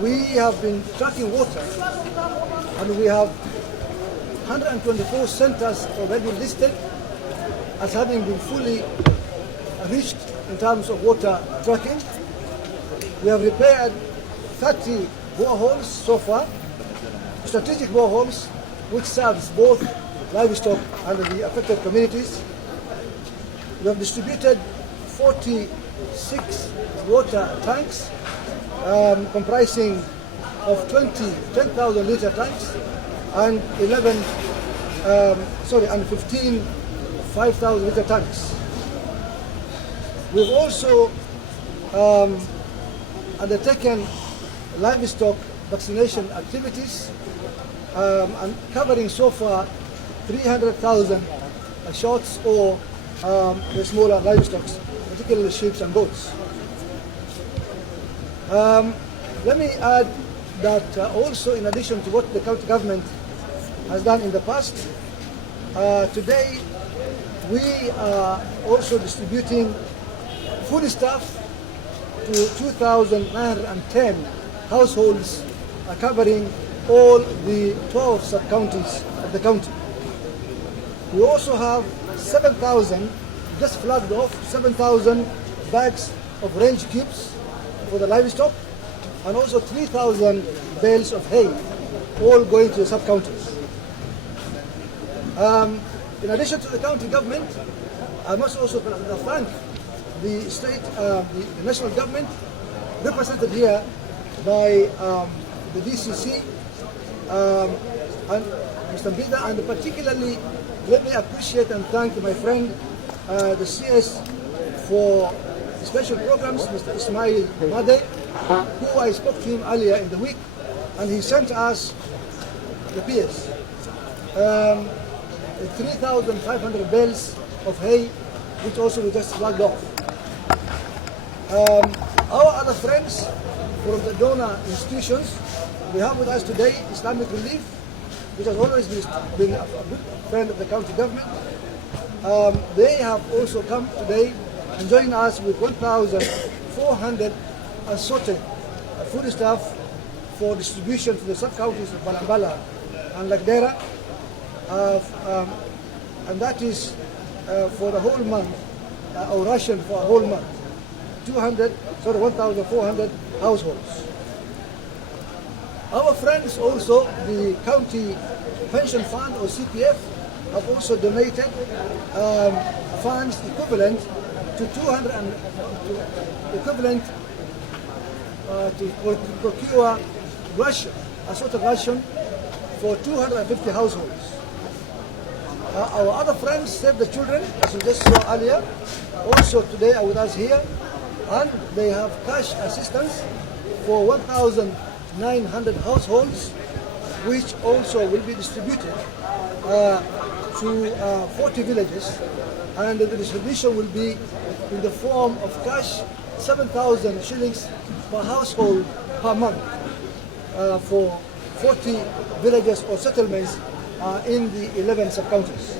we have been tracking water, and we have 124 centers already listed as having been fully reached in terms of water tracking. We have repaired 30 boreholes so far, strategic boreholes, which serves both livestock and the affected communities. We have distributed 46 water tanks, comprising of 10,000 liter tanks and 15 5,000 liter tanks. We've also undertaken livestock vaccination activities and covering so far 300,000 shots or the smaller livestock, particularly sheep and goats. Let me add that also, in addition to what the county government has done in the past, today we are also distributing foodstuff to 2,910 households, covering all the 12 sub-counties of the county. We also have 7,000, just flagged off, 7,000 bags of range cubes for the livestock, and also 3,000 bales of hay, all going to the sub-counties. In addition to the county government, I must also thank the state, the national government, represented here by the DCC and Mr. Mbida, and particularly let me appreciate and thank my friend, the CS for special programs, Mr. Ismail Made, who I spoke to him earlier in the week, and he sent us the PS. 3,500 bales of hay, which also we just flagged off. Our other friends from the donor institutions, we have with us today Islamic Relief, which has always been a good friend of the county government. They have also come today and joined us with 1,400 assorted foodstuff for distribution to the sub-counties of Balambala and Lagdera. And that is for the whole month, or ration for a whole month, 1,400 households. Our friends also, the county pension fund or CPF, have also donated funds equivalent to to procure ration, a sort of ration for 250 households. Our other friends, Save the Children, as you just saw earlier, also today are with us here, and they have cash assistance for 1,900 households, which also will be distributed to 40 villages, and the distribution will be in the form of cash, 7,000 shillings per household per month for 40 villages or settlements in the 11 sub-counties.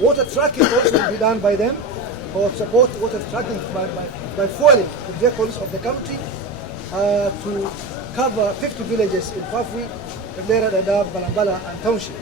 Water tracking also will be done by them, or support water tracking by fueling the vehicles of the county to cover 50 villages in Fafwi, Lagdera, Dadaab, Balambala and Township.